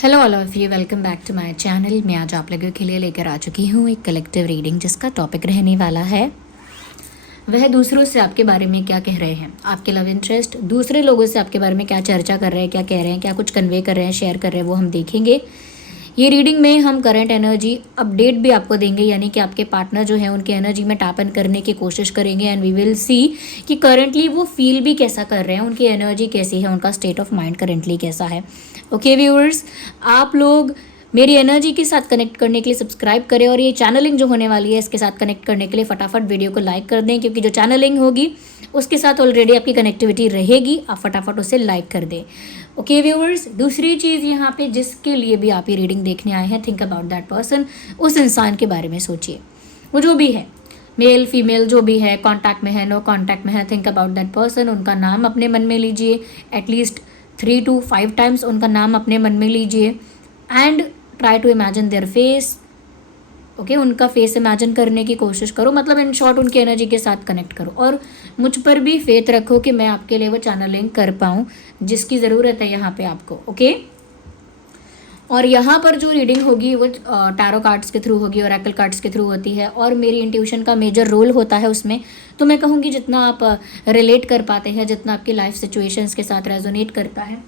Hello all of you, welcome back to my channel. मैं आज आप लोगों के लिए लेकर आ चुकी हूँ एक कलेक्टिव रीडिंग जिसका टॉपिक रहने वाला है वह दूसरों से आपके बारे में क्या कह रहे हैं। आपके लव इंटरेस्ट दूसरे लोगों से आपके बारे में क्या चर्चा कर रहे हैं, क्या कह रहे हैं, क्या कुछ कन्वे कर रहे हैं, शेयर कर रहे हैं, वो हम देखेंगे। ये रीडिंग में हम करंट एनर्जी अपडेट भी आपको देंगे, यानी कि आपके पार्टनर जो है उनकी एनर्जी में टैप इन करने की कोशिश करेंगे एंड वी विल सी कि करंटली वो फील भी कैसा कर रहे हैं, उनकी एनर्जी कैसी है, उनका स्टेट ऑफ माइंड करंटली कैसा है। ओके व्यूअर्स, आप लोग मेरी एनर्जी के साथ कनेक्ट करने के लिए सब्सक्राइब करें और ये चैनलिंग जो होने वाली है इसके साथ कनेक्ट करने के लिए फटाफट वीडियो को लाइक कर दें, क्योंकि जो चैनलिंग होगी उसके साथ ऑलरेडी आपकी कनेक्टिविटी रहेगी, आप फटाफट उसे लाइक कर दें। ओके व्यूअर्स, दूसरी चीज़ यहाँ पे जिसके लिए भी आप ये रीडिंग देखने आए हैं, थिंक अबाउट दैट पर्सन। उस इंसान के बारे में सोचिए, वो जो भी है, मेल फीमेल जो भी है, कॉन्टैक्ट में है, नो कॉन्टैक्ट में है, थिंक अबाउट दैट पर्सन। उनका नाम अपने मन में लीजिए, एटलीस्ट 3 to 5 टाइम्स उनका नाम अपने मन में लीजिए and try to imagine their face. Okay, उनका फेस इमेजिन करने की कोशिश करो, मतलब इन शॉर्ट उनकी एनर्जी के साथ कनेक्ट करो और मुझ पर भी फेथ रखो कि मैं आपके लिए वो चैनलिंग कर पाऊँ जिसकी ज़रूरत है यहाँ पे आपको। ओके, और यहाँ पर जो रीडिंग होगी वो टैरो कार्ड्स के थ्रू होगी, ओरेकल कार्ड्स के थ्रू होती है और मेरी इंट्यूशन का मेजर रोल होता है उसमें। तो मैं कहूँगी जितना आप रिलेट कर पाते हैं, जितना आपकी लाइफ सिचुएशंस के साथ रेजोनेट करता है,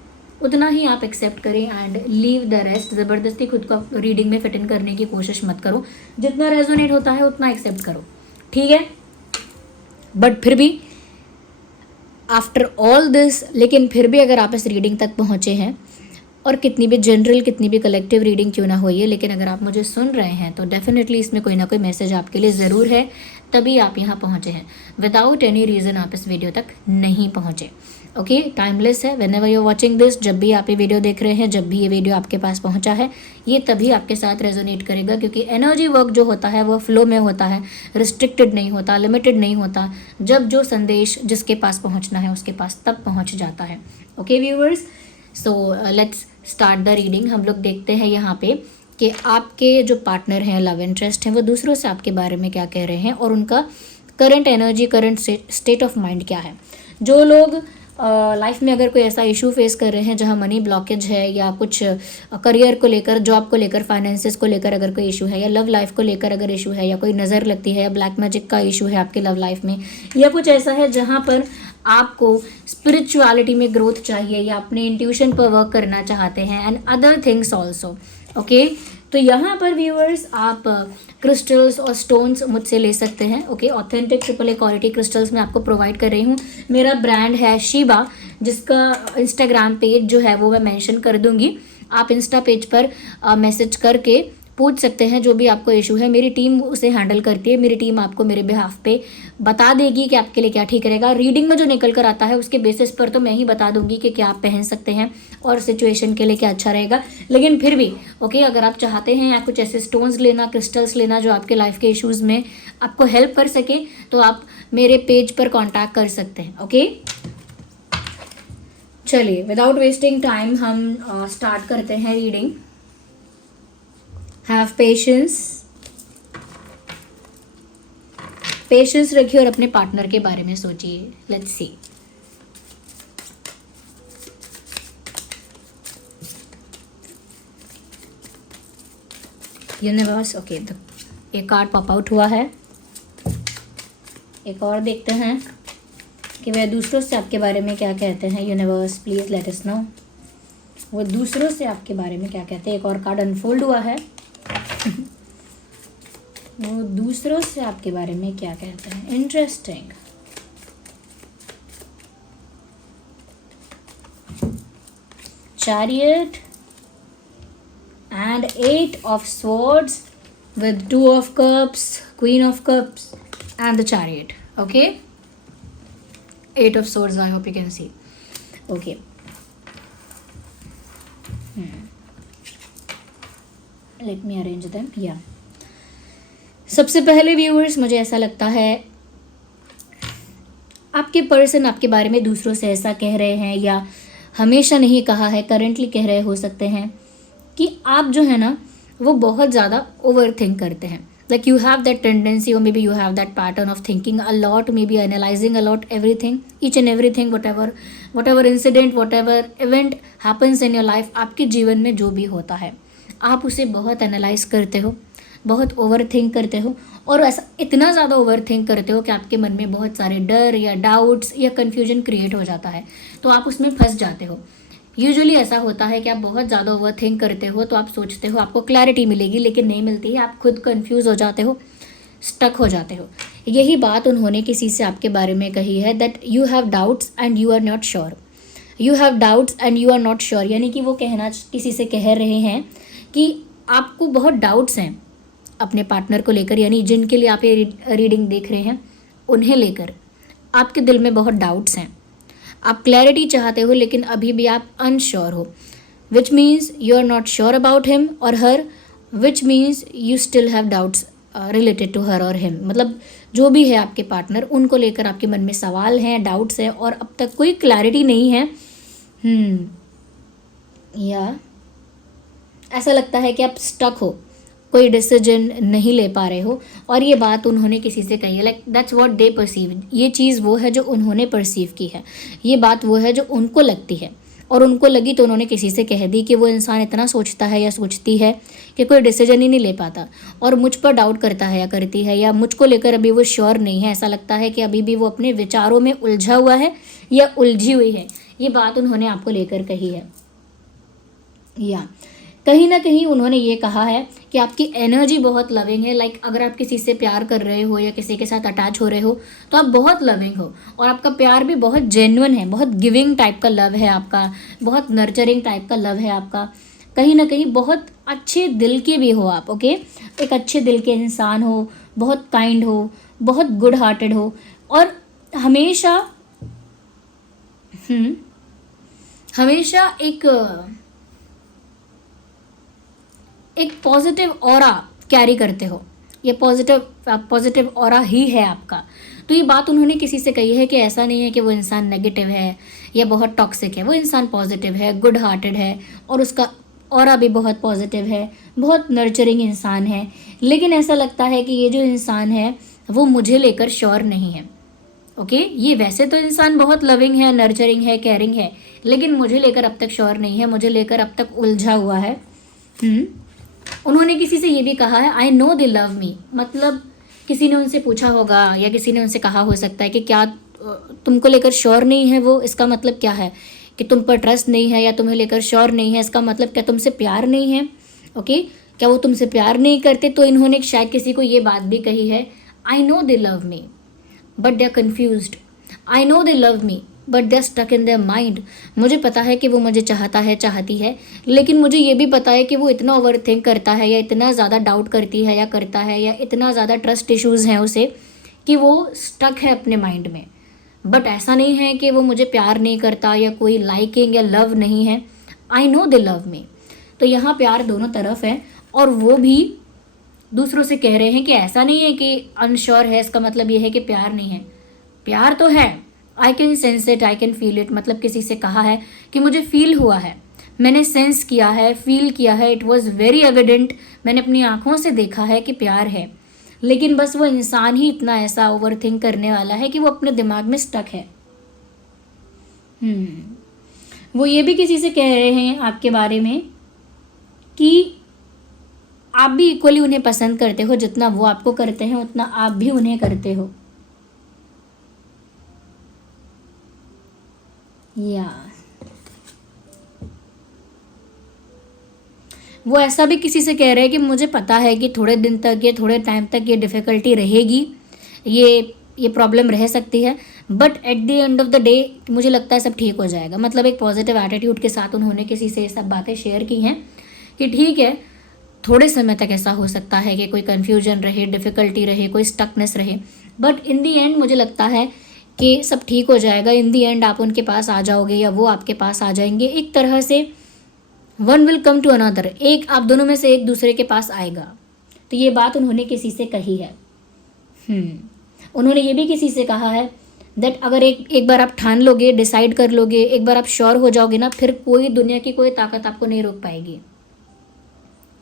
उतना ही आप एक्सेप्ट करें एंड लीव द रेस्ट। ज़बरदस्ती खुद को रीडिंग में फिट इन करने की कोशिश मत करो, जितना रेजोनेट होता है उतना एक्सेप्ट करो, ठीक है। बट फिर भी आफ्टर ऑल दिस, लेकिन फिर भी अगर आप इस रीडिंग तक पहुँचे हैं, और कितनी भी जनरल, कितनी भी कलेक्टिव रीडिंग क्यों ना हो ये, लेकिन अगर आप मुझे सुन रहे हैं तो डेफिनेटली इसमें कोई ना कोई मैसेज आपके लिए ज़रूर है, तभी आप यहाँ पहुँचे हैं। विदाउट एनी रीज़न आप इस वीडियो तक नहीं पहुँचे। ओके, टाइमलेस है। Whenever you are watching this, जब भी आप ये वीडियो देख रहे हैं, जब भी ये वीडियो आपके पास पहुँचा है, ये तभी आपके साथ रेजोनेट करेगा, क्योंकि एनर्जी वर्क जो होता है वो फ्लो में होता है, रिस्ट्रिक्टेड नहीं होता, लिमिटेड नहीं होता। जब जो संदेश जिसके पास पहुँचना है उसके पास तब पहुँच जाता है। Okay viewers, so let's start the reading. हम लोग देखते हैं यहाँ पे कि आपके जो पार्टनर हैं, लव इंटरेस्ट हैं, वो दूसरों से आपके बारे में क्या कह रहे हैं और उनका current energy, current state of mind क्या है। जो लोग लाइफ में अगर कोई ऐसा इशू फेस कर रहे हैं जहाँ मनी ब्लॉकेज है, या कुछ करियर को लेकर, जॉब को लेकर, फाइनेंसेस को लेकर अगर कोई इशू है, या लव लाइफ को लेकर अगर इशू है, या कोई नज़र लगती है, या ब्लैक मैजिक का इशू है आपके लव लाइफ में, या कुछ ऐसा है जहाँ पर आपको स्पिरिचुअलिटी में ग्रोथ चाहिए, या अपने इंट्यूशन पर वर्क करना चाहते हैं and other things also. Okay, तो यहाँ पर व्यूअर्स आप क्रिस्टल्स और स्टोन्स मुझसे ले सकते हैं। Okay, authentic AAA quality crystals मैं आपको प्रोवाइड कर रही हूँ। मेरा ब्रांड है शिबा, जिसका इंस्टाग्राम पेज जो है वो मैं मेंशन कर दूँगी। आप इंस्टा पेज पर मैसेज करके पूछ सकते हैं जो भी आपको इशू है, मेरी टीम उसे हैंडल करती है। मेरी टीम आपको मेरे बिहाफ पे बता देगी कि आपके लिए क्या ठीक रहेगा। रीडिंग में जो निकल कर आता है उसके बेसिस पर तो मैं ही बता दूंगी कि क्या आप पहन सकते हैं और सिचुएशन के लिए क्या अच्छा रहेगा। लेकिन फिर भी ओके, अगर आप चाहते हैं या कुछ ऐसे स्टोन्स लेना, क्रिस्टल्स लेना जो आपके लाइफ के इशूज़ में आपको हेल्प कर सके, तो आप मेरे पेज पर कॉन्टैक्ट कर सकते हैं। ओके, चलिए विदाउट वेस्टिंग टाइम हम स्टार्ट करते हैं रीडिंग। हैव पेशेंस, पेशेंस रखिए और अपने पार्टनर के बारे में सोचिए। Let's see. यूनिवर्स, ओके, एक कार्ड पॉप आउट हुआ है। एक और देखते हैं कि वह दूसरों से आपके बारे में क्या कहते हैं। Universe please let us know, वो दूसरों से आपके बारे में क्या कहते हैं। एक और कार्ड अनफोल्ड हुआ है। वो दूसरों से आपके बारे में क्या कहते हैं। Interesting. Chariot and 8 of swords with 2 of cups, queen of cups and the chariot. Okay, 8 of swords, I hope you can see. Okay. Let me arrange them. Yeah. सबसे पहले व्यूअर्स, मुझे ऐसा लगता है आपके पर्सन आपके बारे में दूसरों से ऐसा कह रहे हैं, या हमेशा नहीं कहा है, करंटली कह रहे हो सकते हैं कि आप जो है ना वो बहुत ज़्यादा ओवर थिंक करते हैं। Like you have that tendency, or maybe you have that pattern of thinking a lot, maybe analyzing a lot, everything, each and everything, whatever what ever incident, what ever event happens in your life, आपके जीवन में जो भी होता है आप उसे बहुत एनालाइज करते हो, बहुत ओवर थिंक करते हो, और ऐसा इतना ज़्यादा ओवर थिंक करते हो कि आपके मन में बहुत सारे डर या डाउट्स या कन्फ्यूजन क्रिएट हो जाता है, तो आप उसमें फंस जाते हो। यूजुअली ऐसा होता है कि आप बहुत ज़्यादा ओवर थिंक करते हो, तो आप सोचते हो आपको क्लैरिटी मिलेगी, लेकिन नहीं मिलती है, आप खुद कन्फ्यूज़ हो जाते हो, स्टक हो जाते हो। यही बात उन्होंने किसी से आपके बारे में कही है, that you have doubts and you are not sure. You have doubts and you are not sure, यानी कि वो कहना किसी से कह रहे हैं कि आपको बहुत डाउट्स हैं अपने पार्टनर को लेकर, यानी जिनके लिए आप ये रीडिंग देख रहे हैं उन्हें लेकर आपके दिल में बहुत डाउट्स हैं। आप क्लैरिटी चाहते हो लेकिन अभी भी आप अनश्योर हो, which means you are not sure about him और her, which means you still have doubts related to her और हिम। मतलब जो भी है आपके पार्टनर, उनको लेकर आपके मन में सवाल हैं, डाउट्स हैं, और अब तक कोई क्लैरिटी नहीं है। या ऐसा लगता है कि आप स्टक हो, कोई डिसीजन नहीं ले पा रहे हो, और ये बात उन्होंने किसी से कही है, like that's what they perceive. ये चीज़ वो है जो उन्होंने परसीव की है, ये बात वो है जो उनको लगती है, और उनको लगी तो उन्होंने किसी से कह दी कि वो इंसान इतना सोचता है या सोचती है कि कोई डिसीजन ही नहीं ले पाता, और मुझ पर डाउट करता है या करती है, या मुझको लेकर अभी वो श्योर नहीं है, ऐसा लगता है कि अभी भी वो अपने विचारों में उलझा हुआ है या उलझी हुई है। ये बात उन्होंने आपको लेकर कही है। या कहीं ना कहीं उन्होंने ये कहा है कि आपकी एनर्जी बहुत लविंग है, लाइक अगर आप किसी से प्यार कर रहे हो या किसी के साथ अटैच हो रहे हो तो आप बहुत लविंग हो, और आपका प्यार भी बहुत जेन्युइन है, बहुत गिविंग टाइप का लव है आपका, बहुत नर्चरिंग टाइप का लव है आपका। कहीं ना कहीं बहुत अच्छे दिल के भी हो आप, ओके, एक अच्छे दिल के इंसान हो, बहुत काइंड हो, बहुत गुड हार्टेड हो, और हमेशा हमेशा एक पॉजिटिव ऑरा कैरी करते हो, ये पॉजिटिव ऑरा ही है आपका। तो ये बात उन्होंने किसी से कही है कि ऐसा नहीं है कि वो इंसान नेगेटिव है या बहुत टॉक्सिक है, वो इंसान पॉजिटिव है, गुड हार्टेड है, और उसका ऑरा भी बहुत पॉजिटिव है, बहुत नर्चरिंग इंसान है। लेकिन ऐसा लगता है कि ये जो इंसान है वो मुझे लेकर श्योर नहीं है, ओके। ये वैसे तो इंसान बहुत लविंग है, नर्चरिंग है, केयरिंग है, लेकिन मुझे लेकर अब तक श्योर नहीं है, मुझे लेकर अब तक उलझा हुआ है। उन्होंने किसी से ये भी कहा है, आई नो दे लव मी, मतलब किसी ने उनसे पूछा होगा या किसी ने उनसे कहा हो सकता है कि क्या तुमको लेकर श्योर नहीं है वो, इसका मतलब क्या है कि तुम पर ट्रस्ट नहीं है, या तुम्हें लेकर श्योर नहीं है, इसका मतलब क्या तुमसे प्यार नहीं है, ओके। क्या वो तुमसे प्यार नहीं करते? तो इन्होंने शायद किसी को ये बात भी कही है, I know they love me but they are confused, I know they love me but they are stuck in their mind. मुझे पता है कि वो मुझे चाहता है, चाहती है, लेकिन मुझे ये भी पता है कि वो इतना ओवर थिंक करता है, या इतना ज़्यादा डाउट करती है या करता है, या इतना ज़्यादा ट्रस्ट इश्यूज़ हैं उसे कि वो स्टक है अपने माइंड में। बट ऐसा नहीं है कि वो मुझे प्यार नहीं करता या कोई लाइकिंग या लव नहीं है, आई नो दे लव मी। तो यहाँ प्यार दोनों तरफ है, और वो भी दूसरों से कह रहे हैं कि ऐसा नहीं है कि अनश्योर है, इसका मतलब ये है कि प्यार नहीं है, प्यार तो है, I can sense it, I can feel it. मतलब किसी से कहा है कि मुझे फील हुआ है, मैंने सेंस किया है, फील किया है, इट वॉज वेरी एविडेंट, मैंने अपनी आंखों से देखा है कि प्यार है। लेकिन बस वो इंसान ही इतना ऐसा ओवर थिंक करने वाला है कि वो अपने दिमाग में स्टक है। वो ये भी किसी से कह रहे हैं आपके बारे में कि आप भी इक्वली उन्हें पसंद करते हो, जितना वो आपको करते हैं उतना आप भी उन्हें करते हो। या वो ऐसा भी किसी से कह रहे हैं कि मुझे पता है कि थोड़े दिन तक या थोड़े टाइम तक ये डिफ़िकल्टी रहेगी, ये प्रॉब्लम रह सकती है, but at the end of the day मुझे लगता है सब ठीक हो जाएगा। मतलब एक पॉजिटिव एटीट्यूड के साथ उन्होंने किसी से ये सब बातें शेयर की हैं कि ठीक है, थोड़े समय तक ऐसा हो सकता है कि कोई कन्फ्यूजन रहे, डिफ़िकल्टी रहे, कोई स्टकनेस रहे, बट इन दी एंड मुझे लगता है कि सब ठीक हो जाएगा। इन दी एंड आप उनके पास आ जाओगे या वो आपके पास आ जाएंगे। एक तरह से one will come to another, एक आप दोनों में से एक दूसरे के पास आएगा। तो ये बात उन्होंने किसी से कही है। उन्होंने ये भी किसी से कहा है दैट अगर एक बार आप ठान लोगे, डिसाइड कर लोगे, एक बार आप श्योर हो जाओगे ना, फिर कोई दुनिया की कोई ताकत आपको नहीं रोक पाएगी,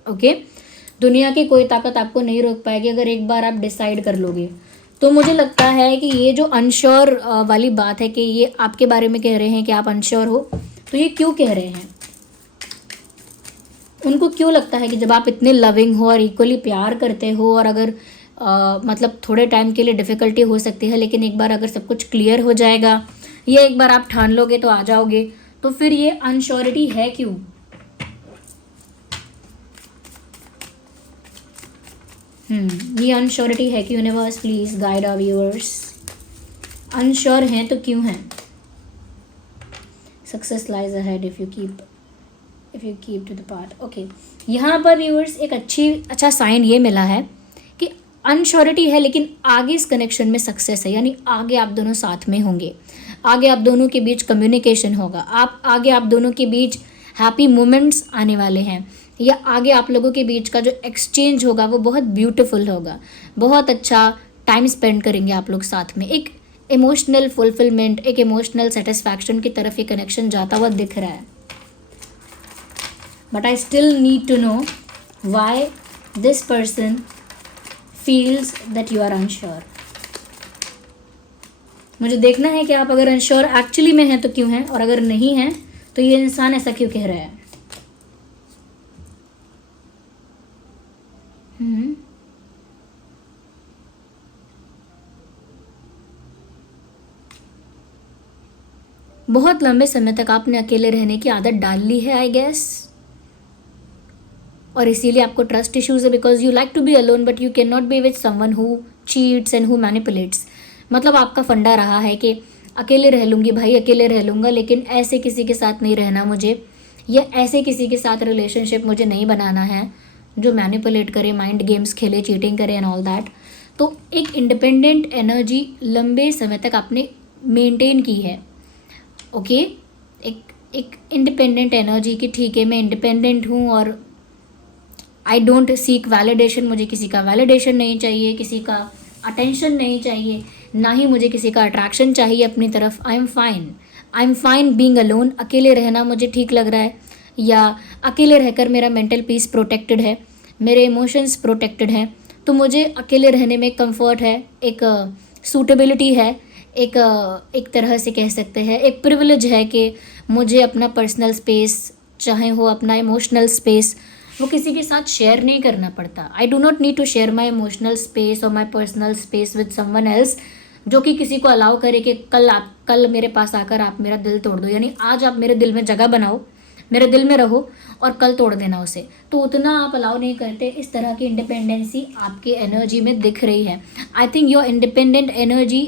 ओके। दुनिया की कोई ताकत आपको नहीं रोक पाएगी अगर एक बार आप डिसाइड कर लोगे। तो मुझे लगता है कि ये जो अनश्योर वाली बात है कि ये आपके बारे में कह रहे हैं कि आप अनश्योर हो, तो ये क्यों कह रहे हैं? उनको क्यों लगता है कि जब आप इतने लविंग हो और इक्वली प्यार करते हो, और अगर मतलब थोड़े टाइम के लिए डिफ़िकल्टी हो सकती है, लेकिन एक बार अगर सब कुछ क्लियर हो जाएगा, ये एक बार आप ठान लोगे तो आ जाओगे, तो फिर ये अनश्योरिटी है क्यों? ये अनश्योरिटी है कि universe please guide our viewers, unsure हैं तो क्यों हैं? Success lies ahead if you keep to the part. Okay, यहाँ पर व्यूअर्स एक अच्छा साइन ये मिला है कि अनश्योरिटी है, लेकिन आगे इस कनेक्शन में सक्सेस है, यानी आगे आप दोनों साथ में होंगे, आगे आप दोनों के बीच कम्युनिकेशन होगा, आगे आप दोनों के बीच हैप्पी मोमेंट्स आने वाले हैं, या आगे आप लोगों के बीच का जो एक्सचेंज होगा वो बहुत ब्यूटीफुल होगा, बहुत अच्छा टाइम स्पेंड करेंगे आप लोग साथ में। एक इमोशनल फुलफिलमेंट, एक इमोशनल सेटिस्फैक्शन की तरफ ये कनेक्शन जाता हुआ दिख रहा है। But I still need to know why this person feels that you are unsure. मुझे देखना है कि आप अगर अनश्योर एक्चुअली में हैं तो क्यों हैं, और अगर नहीं हैं तो ये इंसान ऐसा क्यों कह रहा है। बहुत लंबे समय तक आपने अकेले रहने की आदत डाल ली है आई गेस, और इसीलिए आपको ट्रस्ट इश्यूज है, because you like to be alone but you can not be with someone who cheats and who manipulates. मतलब आपका फंडा रहा है कि अकेले रह लूँगी भाई, अकेले रह लूँगा, लेकिन ऐसे किसी के साथ नहीं रहना मुझे, या ऐसे किसी के साथ रिलेशनशिप मुझे नहीं बनाना है जो मैनिपुलेट करे, माइंड गेम्स खेले, चीटिंग करे एंड ऑल दैट। तो एक इंडिपेंडेंट एनर्जी लंबे समय तक आपने मेंटेन की है। ओके, एक इंडिपेंडेंट एनर्जी की, ठीक है मैं इंडिपेंडेंट हूँ और आई डोंट सीक वैलिडेशन, मुझे किसी का वैलिडेशन नहीं चाहिए, किसी का अटेंशन नहीं चाहिए, ना ही मुझे किसी का अट्रैक्शन चाहिए अपनी तरफ। I am fine being alone. अकेले रहना मुझे ठीक लग रहा है, या अकेले रहकर मेरा मेंटल पीस प्रोटेक्टेड है, मेरे इमोशंस प्रोटेक्टेड हैं, तो मुझे अकेले रहने में कंफर्ट है, एक सूटेबिलिटी है, एक तरह से कह सकते हैं एक प्रिविलेज है कि मुझे अपना पर्सनल स्पेस, चाहे हो अपना इमोशनल स्पेस, वो किसी के साथ शेयर नहीं करना पड़ता। I do not need to share my emotional space और my personal space with someone else, जो कि किसी को अलाउ करे कि कल मेरे पास आकर आप मेरा दिल तोड़ दो, यानी आज आप मेरे दिल में जगह बनाओ, मेरे दिल में रहो और कल तोड़ देना उसे, तो उतना आप अलाउ नहीं करते। इस तरह की इंडिपेंडेंसी आपके एनर्जी में दिख रही है। I think your independent energy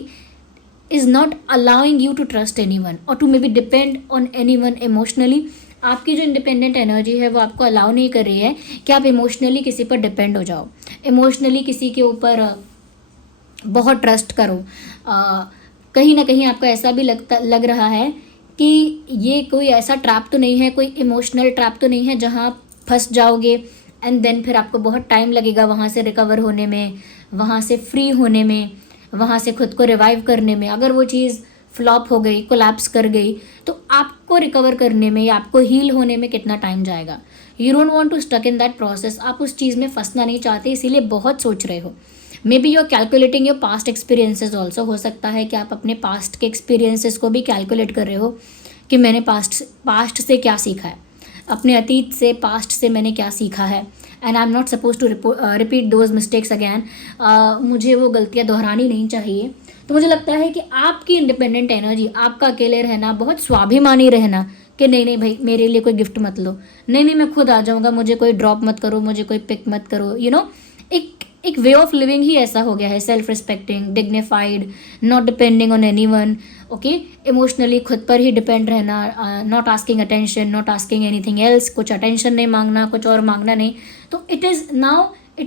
is not allowing you to trust anyone or to maybe depend on anyone emotionally। आपकी जो इंडिपेंडेंट एनर्जी है वो आपको अलाउ नहीं कर रही है कि आप इमोशनली किसी पर डिपेंड हो जाओ, इमोशनली किसी के ऊपर बहुत ट्रस्ट करो। कहीं ना कहीं आपको ऐसा भी लग रहा है कि ये कोई ऐसा ट्रैप तो नहीं है, कोई इमोशनल ट्रैप तो नहीं है जहाँ आप फंस जाओगे एंड देन फिर आपको बहुत टाइम लगेगा वहाँ से रिकवर होने में, वहाँ से फ्री होने में, वहाँ से खुद को रिवाइव करने में। अगर वो चीज़ फ्लॉप हो गई, कोलैप्स कर गई, तो आपको रिकवर करने में या आपको हील होने में कितना टाइम जाएगा। You don't want to stuck in that process. आप उस चीज़ में फंसना नहीं चाहते, इसीलिए बहुत सोच रहे हो। Maybe you are calculating your past experiences also. हो सकता है कि आप अपने पास्ट के एक्सपीरियंसेस को भी कैलकुलेट कर रहे हो कि मैंने पास्ट से क्या सीखा है, अपने अतीत से, पास्ट से मैंने क्या सीखा है, and I am not suppose to repeat those mistakes again. मुझे वो गलतियाँ दोहरानी नहीं चाहिए। तो मुझे लगता है कि आपकी इंडिपेंडेंट एनर्जी, आपका अकेले रहना, बहुत स्वाभिमानी रहना कि नहीं भाई मेरे लिए कोई गिफ्ट मत लो, नहीं मैं खुद आ जाऊँगा, मुझे कोई ड्रॉप मत करो, मुझे कोई पिक मत करो, यू नो, एक वे ऑफ लिविंग ही ऐसा हो गया है, self respecting, dignified, not depending on anyone. Okay, emotionally खुद पर ही डिपेंड रहना, not asking attention, not asking anything else, कुछ अटेंशन नहीं मांगना, कुछ और मांगना नहीं। तो इट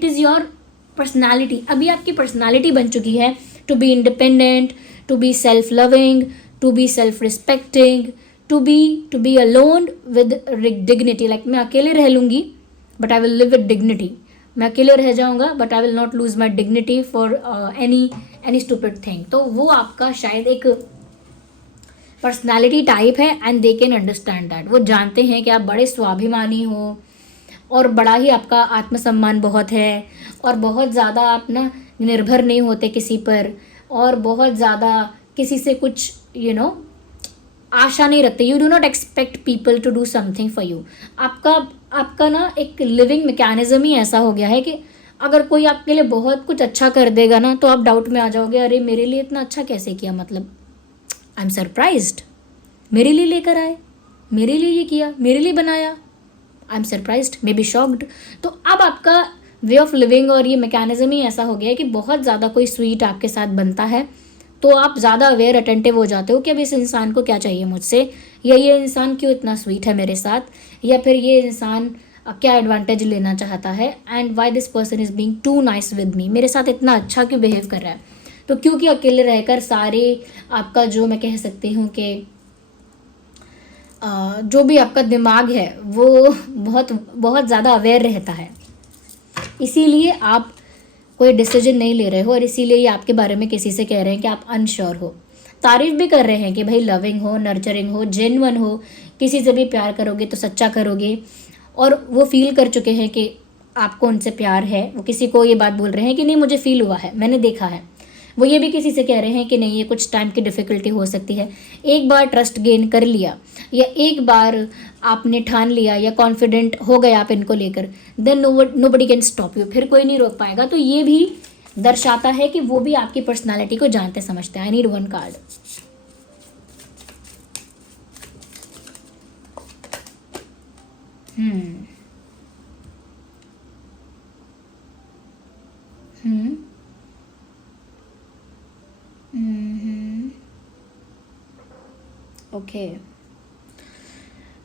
इज़ योर पर्सनैलिटी। अभी आपकी पर्सनैलिटी बन चुकी है to be independent, to be self loving, to be self respecting, to be alone with dignity. Like मैं अकेले रह लूँगी but I will live with dignity. मैं अकेले रह जाऊँगा but I will not lose my dignity for any stupid thing. तो वो आपका शायद एक पर्सनैलिटी टाइप है and they can understand that. वो जानते हैं कि आप बड़े स्वाभिमानी हो और बड़ा ही आपका आत्मसम्मान बहुत है और बहुत ज़्यादा आप ना निर्भर नहीं होते किसी पर, और बहुत ज़्यादा किसी से कुछ आशा नहीं रखते। You do not expect people to do something for you. आपका आपका ना एक लिविंग मैकेनिज्म ही ऐसा हो गया है कि अगर कोई आपके लिए बहुत कुछ अच्छा कर देगा ना तो आप डाउट में आ जाओगे, अरे मेरे लिए इतना अच्छा कैसे किया, मतलब आई एम सरप्राइज्ड, मेरे लिए लेकर आए, मेरे लिए ये किया, मेरे लिए बनाया, I am surprised, may be shocked. तो अब आपका वे ऑफ लिविंग और ये मैकेनिज्म ही ऐसा हो गया है कि बहुत ज़्यादा कोई स्वीट आपके साथ बनता है तो आप ज़्यादा अवेयर अटेंटिव हो जाते हो कि अब इस इंसान को क्या चाहिए मुझसे, या ये इंसान क्यों इतना स्वीट है मेरे साथ, या फिर ये इंसान क्या एडवांटेज लेना चाहता है, and why this person is being too nice with me, मेरे साथ इतना अच्छा क्यों बिहेव कर रहा है। तो क्योंकि अकेले रहकर सारे आपका जो मैं कह सकती हूँ कि जो भी आपका दिमाग है वो बहुत बहुत ज़्यादा अवेयर रहता है, इसीलिए आप कोई डिसीजन नहीं ले रहे हो, और इसीलिए ये आपके बारे में किसी से कह रहे हैं कि आप अनश्योर हो। तारीफ भी कर रहे हैं कि भाई लविंग हो, नर्चरिंग हो, जेन्युइन हो, किसी से भी प्यार करोगे तो सच्चा करोगे, और वो फील कर चुके हैं कि आपको उनसे प्यार है। वो किसी को ये बात बोल रहे हैं कि नहीं मुझे फील हुआ है, मैंने देखा है। वो ये भी किसी से कह रहे हैं कि नहीं ये कुछ टाइम की डिफ़िकल्टी हो सकती है। एक बार ट्रस्ट गेन कर लिया या एक बार आपने ठान लिया या कॉन्फिडेंट हो गए आप इनको लेकर, then nobody can stop you, फिर कोई नहीं रोक पाएगा। तो ये भी दर्शाता है कि वो भी आपकी पर्सनालिटी को जानते समझते हैं। I need one card. Okay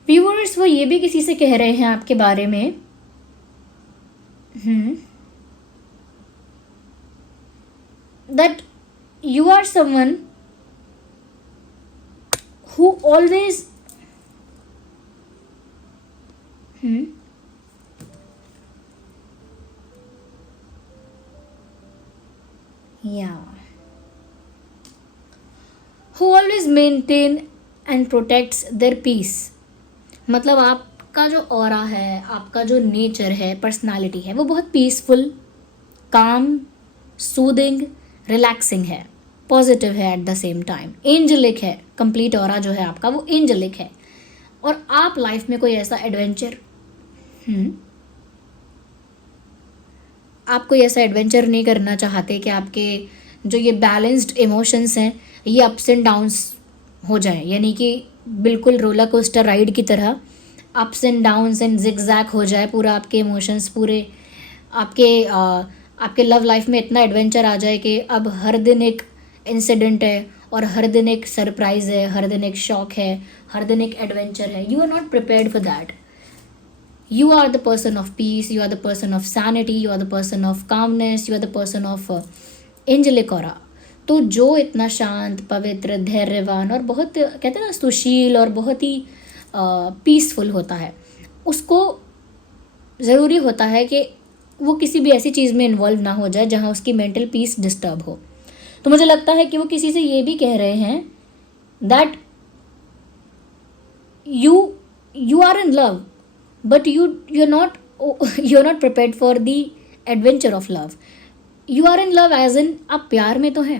viewers, वो ये भी किसी से कह रहे हैं आपके बारे में that you are someone who always who always maintain and protects their peace। मतलब आपका जो ऑरा है, आपका जो नेचर है, पर्सनालिटी है, वो बहुत पीसफुल, काम, सूदिंग, रिलैक्सिंग है, पॉजिटिव है, at the same time angelic है। कंप्लीट ऑरा जो है आपका वो एंजेलिक है। और आप लाइफ में कोई ऐसा एडवेंचर आप कोई ऐसा एडवेंचर नहीं करना चाहते कि आपके जो ये बैलेंस्ड इमोशंस हैं ये अप्स एंड डाउन्स हो जाए, यानी कि बिल्कुल रोलर कोस्टर राइड की तरह ups and downs and zigzag हो जाए पूरा आपके इमोशंस, पूरे आपके लव लाइफ में इतना एडवेंचर आ जाए कि अब हर दिन एक इंसिडेंट है और हर दिन एक सरप्राइज है, हर दिन एक शॉक है, हर दिन एक एडवेंचर है। You are not prepared for that. You are the person of peace, you are the person of sanity, you are the person of calmness, you are the person of angelic aura। तो जो इतना शांत, पवित्र, धैर्यवान और बहुत कहते हैं ना सुशील और बहुत ही पीसफुल होता है, उसको ज़रूरी होता है कि वो किसी भी ऐसी चीज़ में इन्वॉल्व ना हो जाए जहाँ उसकी मेंटल पीस डिस्टर्ब हो। तो मुझे लगता है कि वो किसी से ये भी कह रहे हैं that you are in love but you're not prepared for the adventure of love। you are in love as in आप प्यार में तो हैं,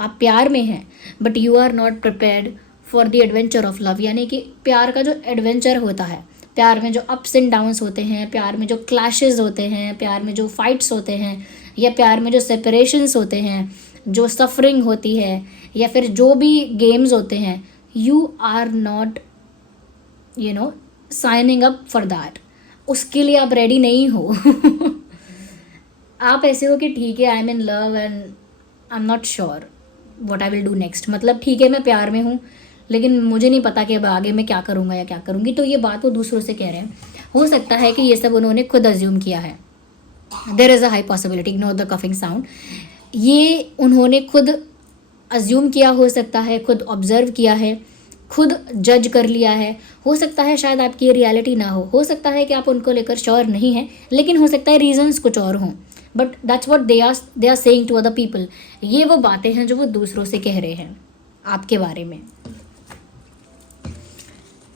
आप प्यार में हैं, but you are not prepared for the adventure of love. यानी कि प्यार का जो एडवेंचर होता है, प्यार में जो अप्स एंड डाउन्स होते हैं, प्यार में जो क्लैशेस होते हैं, प्यार में जो फाइट्स होते हैं, या प्यार में जो सेपरेशंस होते हैं, जो सफरिंग होती है, या फिर जो भी गेम्स होते हैं, you are not signing up for that. उसके लिए आप रेडी नहीं हो। आप ऐसे हो कि ठीक है I am in love and I am not sure what I will do next. मतलब ठीक है मैं प्यार में हूँ लेकिन मुझे नहीं पता कि अब आगे मैं क्या करूँगा या क्या करूँगी। तो ये बात वो दूसरों से कह रहे हैं। हो सकता है कि ये सब उन्होंने खुद अज्यूम किया है। There is a high possibility, ignore the coughing sound. ये उन्होंने खुद अज्यूम किया हो सकता है, खुद ऑब्जर्व किया है, खुद जज कर लिया है। हो सकता है शायद आपकी ये रियलिटी ना हो सकता है कि आप उनको लेकर श्योर नहीं हैं, लेकिन हो सकता है रीजंस कुछ और हों। But that's what they are saying to other people. ये वो बातें हैं जो वो दूसरों से कह रहे हैं आपके बारे में।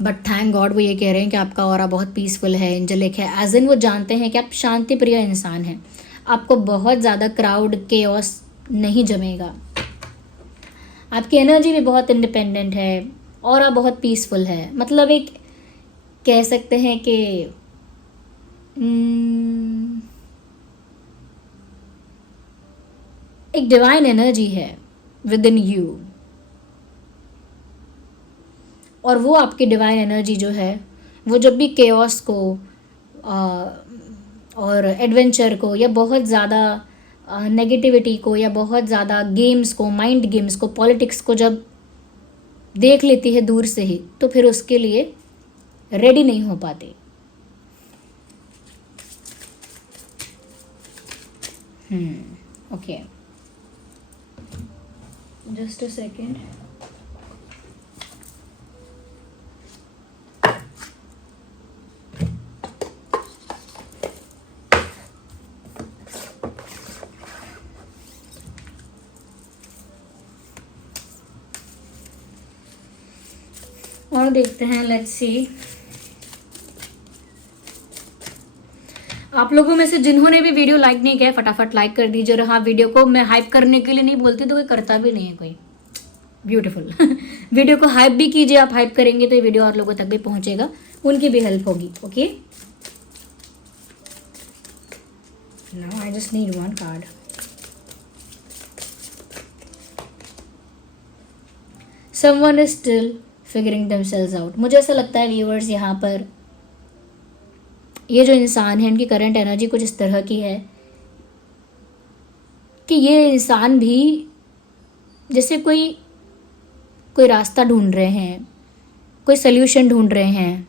बट थैंक गॉड वो ये कह रहे हैं कि आपका ऑरा बहुत पीसफुल है, एंजेलिक है, एज इन वो जानते हैं कि आप शांति प्रिय इंसान हैं। आपको बहुत ज़्यादा क्राउड केओस नहीं जमेगा। आपकी एनर्जी भी बहुत इंडिपेंडेंट है और आप बहुत पीसफुल है। मतलब एक कह सकते हैं कि एक डिवाइन एनर्जी है विद इन यू, और वो आपकी डिवाइन एनर्जी जो है वो जब भी केओस को और एडवेंचर को या बहुत ज़्यादा नेगेटिविटी को या बहुत ज़्यादा गेम्स को, माइंड गेम्स को, पॉलिटिक्स को जब देख लेती है दूर से ही, तो फिर उसके लिए रेडी नहीं हो पाती। Okay, just a second. और देखते हैं, लेट्स सी। आप लोगों में से जिन्होंने भी वीडियो लाइक नहीं किया फटाफट लाइक कर दीजिए। और हाँ, वीडियो को मैं हाइप करने के लिए नहीं बोलती, तो कोई करता भी नहीं है कोई। ब्यूटीफुल। वीडियो को हाइप भी कीजिए, आप हाइप करेंगे तो ये वीडियो और लोगों तक भी पहुंचेगा, उनकी भी हेल्प होगी। Okay, now I just need one card. Someone is still figuring themselves out. मुझे ऐसा लगता है व्यूअर्स, यहाँ पर ये जो इंसान है इनकी करंट एनर्जी कुछ इस तरह की है कि ये इंसान भी जैसे कोई रास्ता ढूंढ रहे हैं, कोई सल्यूशन ढूंढ रहे हैं।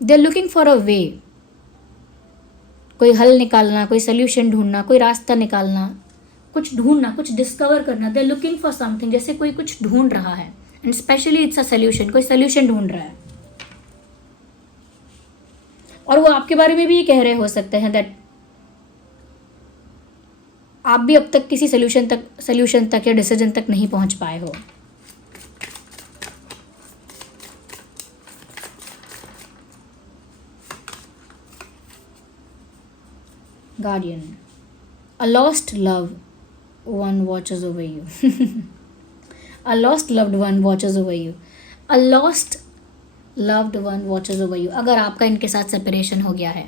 They are looking for a way, कोई हल निकालना, कोई सल्यूशन ढूंढना, कोई रास्ता निकालना, कुछ ढूंढना, कुछ डिस्कवर करना। They are looking for something, जैसे कोई कुछ ढूंढ रहा है, and specially it's a solution, कोई सल्यूशन ढूंढ रहा है। और वो आपके बारे में भी ये कह रहे हो सकते हैं दैट आप भी अब तक किसी सल्यूशन तक या डिसीजन तक नहीं पहुंच पाए हो। Guardian, a lost love one watches over you. A lost loved one watches over you. A lost loved one watches over you. अगर आपका इनके साथ सेपरेशन हो गया है,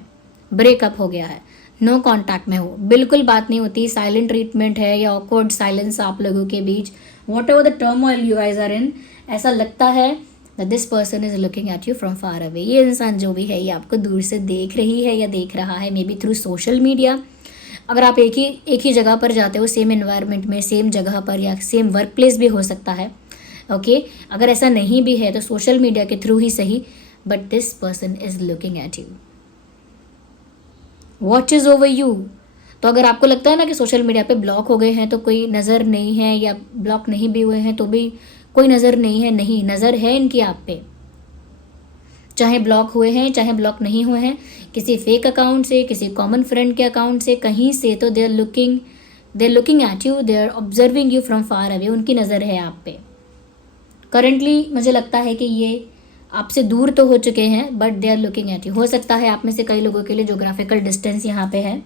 ब्रेकअप हो गया है, नो कांटेक्ट में हो, बिल्कुल बात नहीं होती, साइलेंट ट्रीटमेंट है या ऑकवर्ड साइलेंस आप लोगों के बीच, whatever the turmoil you guys are in, ऐसा लगता है that this person is looking at you from far away. ये इंसान जो भी है ये आपको दूर से देख रही है या देख रहा है, may be through social media. अगर आप एक ही जगह पर जाते हो, सेम एनवायरनमेंट में, सेम जगह पर, या सेम वर्क प्लेस भी हो सकता है। ओके, अगर ऐसा नहीं भी है तो सोशल मीडिया के थ्रू ही सही, but this person is looking at you, watches over you. तो अगर आपको लगता है ना कि सोशल मीडिया पे ब्लॉक हो गए हैं तो कोई नज़र नहीं है, या ब्लॉक नहीं भी हुए हैं तो भी कोई नज़र नहीं है, नहीं, नज़र है इनकी आप पे। चाहे ब्लॉक हुए हैं चाहे ब्लॉक नहीं हुए हैं, किसी फेक अकाउंट से, किसी कॉमन फ्रेंड के अकाउंट से, कहीं से, तो they are looking at you, they are observing you from far away. उनकी नज़र है आप पे। करंटली मुझे लगता है कि ये आपसे दूर तो हो चुके हैं, but they are looking at you. हो सकता है आप में से कई लोगों के लिए ज्योग्राफिकल डिस्टेंस यहाँ पे है।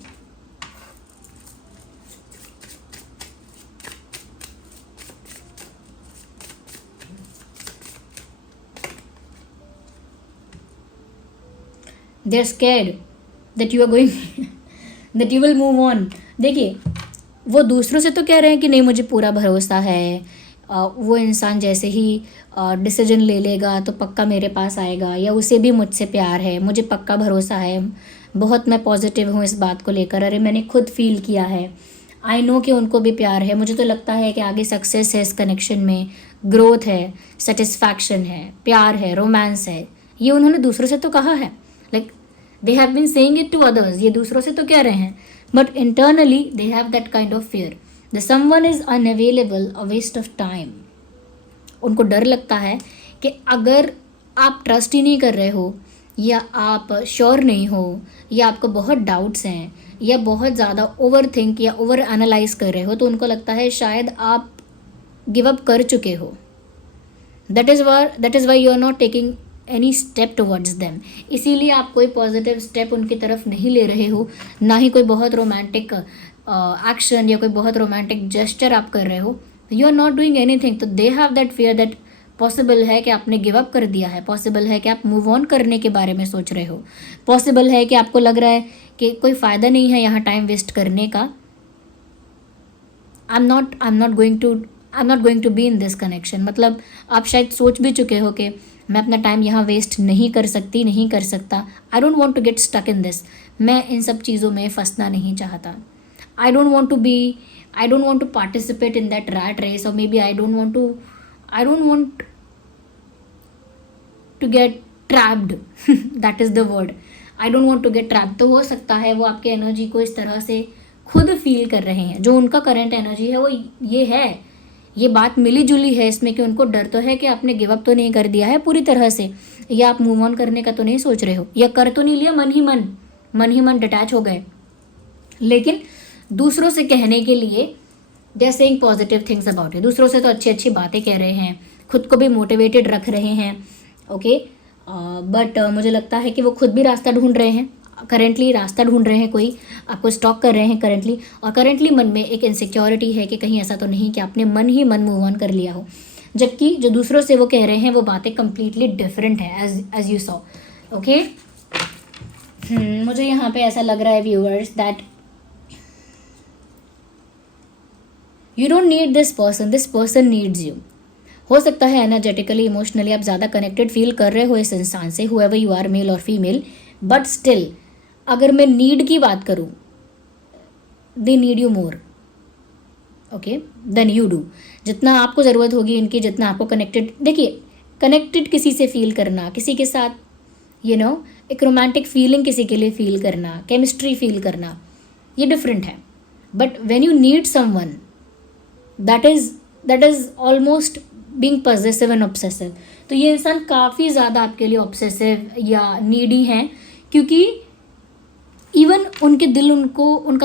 They are scared that you are going that you will move on. देखिए, वो दूसरों से तो कह रहे हैं कि नहीं मुझे पूरा भरोसा है, वो इंसान जैसे ही डिसीजन ले लेगा तो पक्का मेरे पास आएगा, या उसे भी मुझसे प्यार है, मुझे पक्का भरोसा है, बहुत मैं पॉजिटिव हूँ इस बात को लेकर, अरे मैंने खुद फील किया है, आई नो कि उनको भी प्यार है, मुझे तो लगता है कि आगे सक्सेस है इस कनेक्शन में, ग्रोथ है, सेटिस्फैक्शन है, प्यार है, रोमांस है। ये उन्होंने दूसरों से तो कहा है, like they have been saying it to others, ये दूसरों से तो कह रहे हैं, but internally they have that kind of fear, the someone is unavailable, a waste of time. उनको डर लगता है कि अगर आप ट्रस्ट ही नहीं कर रहे हो, या आप श्योर नहीं हो, या आपको बहुत डाउट्स हैं, या बहुत ज़्यादा ओवर थिंक या ओवर एनालाइज कर रहे हो, तो उनको लगता है शायद आप गिव अप कर चुके हो। That is why you are not taking any step towards them, इसीलिए आप कोई पॉजिटिव स्टेप उनकी तरफ नहीं ले रहे हो, ना ही कोई बहुत रोमांटिक एक्शन या कोई बहुत रोमांटिक जेस्चर आप कर रहे हो. You are not doing anything. तो they have that fear that possible है कि आपने गिव अप कर दिया है, पॉसिबल है कि आप मूव ऑन करने के बारे में सोच रहे हो, पॉसिबल है कि आपको लग रहा है कि कोई फ़ायदा नहीं है यहाँ टाइम वेस्ट करने का. I am not going to be in this connection. मतलब आप शायद सोच भी चुके हो कि मैं अपना टाइम यहाँ वेस्ट नहीं कर सकती, नहीं कर सकता. I don't want to get stuck in this. मैं इन सब चीज़ों में फंसना नहीं चाहता. I don't want to participate in that rat race, और maybe I don't want to get trapped. That is the word. I don't want to get trapped. तो हो सकता है वो आपके एनर्जी को इस तरह से खुद फील कर रहे हैं. जो उनका करंट एनर्जी है वो ये है, ये बात मिली जुली है इसमें कि उनको डर तो है कि आपने गिव अप तो नहीं कर दिया है पूरी तरह से, या आप मूव ऑन करने का तो नहीं सोच रहे हो, या कर तो नहीं लिया, मन ही मन डिटैच हो गए. लेकिन दूसरों से कहने के लिए they are saying positive things about it. दूसरों से तो अच्छी अच्छी बातें कह रहे हैं, खुद को भी मोटिवेटेड रख रहे हैं. ओके, बट मुझे लगता है कि वो खुद भी रास्ता ढूंढ रहे हैं. करेंटली रास्ता ढूंढ रहे हैं, कोई आपको स्टॉक कर रहे हैं करेंटली, और करेंटली मन में एक इनसिक्योरिटी है कि कहीं ऐसा तो नहीं कि आपने मन ही मन मूव ऑन कर लिया हो. जबकि जो दूसरों से वो कह रहे हैं वो बातें कंप्लीटली डिफरेंट है, एज यू सॉ. ओके, मुझे यहाँ पे ऐसा लग रहा है viewers that you don't need this person needs you. हो सकता है एनर्जेटिकली, इमोशनली आप ज़्यादा कनेक्टेड फील कर रहे हो इस इंसान से, हुएवर यू आर, मेल और फीमेल. बट स्टिल अगर मैं नीड की बात करूँ, they need you more, okay, then you do. जितना आपको ज़रूरत होगी इनकी, जितना आपको कनेक्टेड, देखिए कनेक्टेड किसी से फील करना, किसी के साथ एक रोमांटिक फीलिंग किसी के लिए फील करना, केमिस्ट्री फील करना, ये डिफरेंट है. But when you need someone, that is almost being possessive and obsessive. तो ये इंसान काफ़ी ज़्यादा आपके लिए ऑब्सेसिव या नीडी हैं, क्योंकि इवन उनका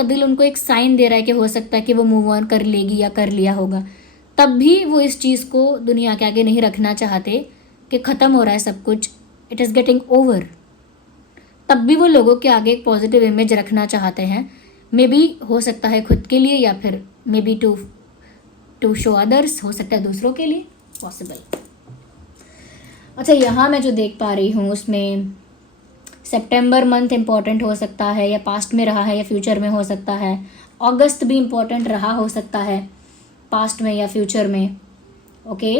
दिल उनको एक साइन दे रहा है कि हो सकता है कि वो मूव ऑन कर लेगी या कर लिया होगा. तब भी वो इस चीज़ को दुनिया के आगे नहीं रखना चाहते कि ख़त्म हो रहा है सब कुछ, इट इज़ गेटिंग ओवर. तब भी वो लोगों के आगे एक पॉजिटिव इमेज रखना चाहते हैं. मे बी हो सकता है खुद के लिए, या फिर maybe to show others, हो सकता है दूसरों के लिए, पॉसिबल. अच्छा, यहाँ मैं जो देख पा रही हूँ उसमें सितंबर मंथ इम्पॉर्टेंट हो सकता है, या पास्ट में रहा है या फ्यूचर में हो सकता है. अगस्त भी इम्पॉर्टेंट रहा हो सकता है पास्ट में या फ्यूचर में. ओके,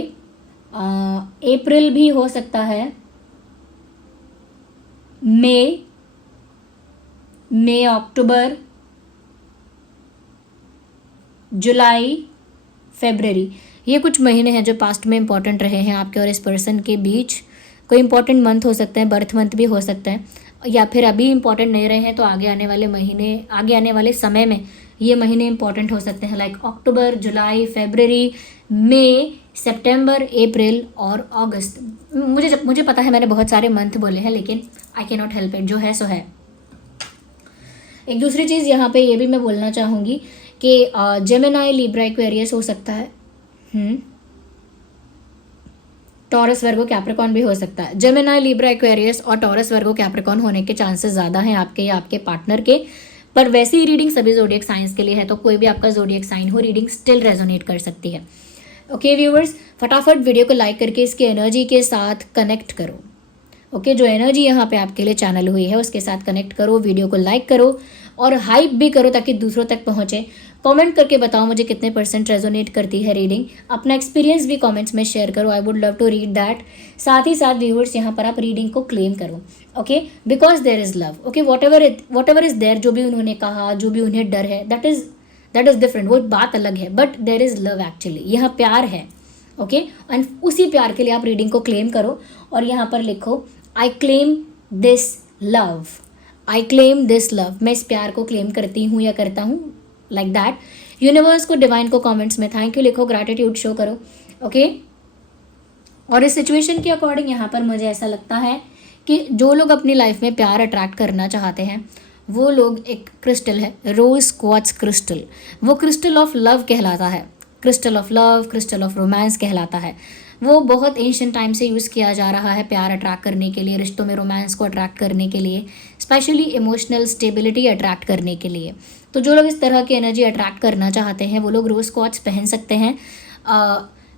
अप्रैल भी हो सकता है, मई, अक्टूबर, जुलाई, फरवरी, ये कुछ महीने हैं जो पास्ट में इंपॉर्टेंट रहे हैं आपके और इस पर्सन के बीच. कोई इंपॉर्टेंट मंथ हो सकता है, बर्थ मंथ भी हो सकता है, या फिर अभी इंपॉर्टेंट नहीं रहे हैं तो आगे आने वाले महीने, आगे आने वाले समय में ये महीने इंपॉर्टेंट हो सकते हैं. लाइक अक्टूबर, जुलाई, फरवरी, मई, सितंबर, अप्रैल और अगस्त. मुझे पता है मैंने बहुत सारे मंथ बोले हैं, लेकिन I can not help it, जो है सो है. एक दूसरी चीज़ यहाँ पे ये भी मैं बोलना चाहूँगी कि जेमिनाई, लिब्रा, एक्वेरियस हो सकता है, टॉरस, वर्गो, कैप्रिकॉर्न भी हो सकता है. जेमिनाई, लिब्रा, एक्वेरियस और टॉरस, वर्गो, कैप्रिकॉर्न होने के चांसेस ज़्यादा हैं आपके या आपके पार्टनर के. पर वैसे ही रीडिंग सभी जोडियक साइंस के लिए है, तो कोई भी आपका जोडियक साइन हो, रीडिंग स्टिल रेजोनेट कर सकती है. ओके व्यूवर्स, फटाफट वीडियो को लाइक करके इसकी एनर्जी के साथ कनेक्ट करो. ओके, जो एनर्जी यहाँ पे आपके लिए चैनल हुई है उसके साथ कनेक्ट करो, वीडियो को लाइक करो और हाइप भी करो ताकि दूसरों तक पहुँचे. कमेंट करके बताओ मुझे कितने % रेजोनेट करती है रीडिंग. अपना एक्सपीरियंस भी कमेंट्स में शेयर करो, I would love to read that. साथ ही साथ व्यूअर्स यहाँ पर आप रीडिंग को क्लेम करो, okay, because there is love. Okay, whatever is there, जो भी उन्होंने कहा, जो भी उन्हें डर है, दैट इज़ डिफरेंट, वो बात अलग है, but there is love actually. यहाँ प्यार है, ओके, एंड उसी प्यार के लिए आप रीडिंग को क्लेम करो और यहाँ पर लिखो I claim this love, I claim this love. मैं इस प्यार को क्लेम करती हूँ या करता हूँ, लाइक दैट. यूनिवर्स को, डिवाइन को कमेंट्स में थैंक यू लिखो, ग्रैटिट्यूड शो करो, ओके. और इस सिचुएशन के अकॉर्डिंग यहाँ पर मुझे ऐसा लगता है कि जो लोग अपनी लाइफ में प्यार अट्रैक्ट करना चाहते हैं वो लोग, एक क्रिस्टल है रोज क्वार्ट्ज क्रिस्टल, वो क्रिस्टल ऑफ लव कहलाता है, crystal of love, crystal of romance कहलाता है. वो बहुत एंशिएंट टाइम से यूज़ किया जा रहा है प्यार अट्रैक्ट करने के लिए, रिश्तों में रोमांस को अट्रैक्ट करने के लिए, स्पेशली इमोशनल स्टेबिलिटी अट्रैक्ट करने के लिए। तो जो लोग इस तरह की एनर्जी अट्रैक्ट करना चाहते हैं वो लोग रोज़ क्वार्ट्ज पहन सकते हैं।